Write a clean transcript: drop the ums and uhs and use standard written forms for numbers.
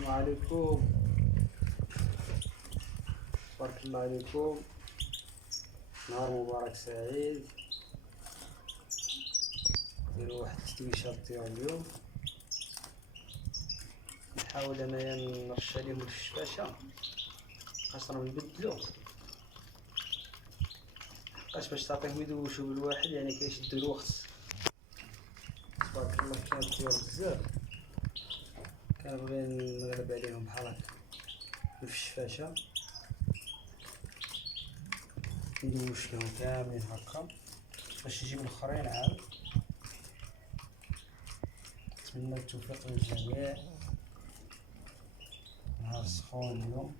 السلام عليكم. بارك الله عليكم. نهار مبارك سعيد. نديرو واحد التتويشه ديال اليوم. نحاول انايا نرش عليهم الفشفاشه خاص راهم يبدلو، باش تعطيهم يدوشو بالواحد يعني كيشدو الوقت. تبارك الله كان كبار بزاف، كنبغي نغلب عليهم بحال هكا بالفشفاشه، ندوش لهم كاملين هكا باش يجيو الاخرين عاد. نتمنى التوفيق للجميع. نهار سخون اليوم.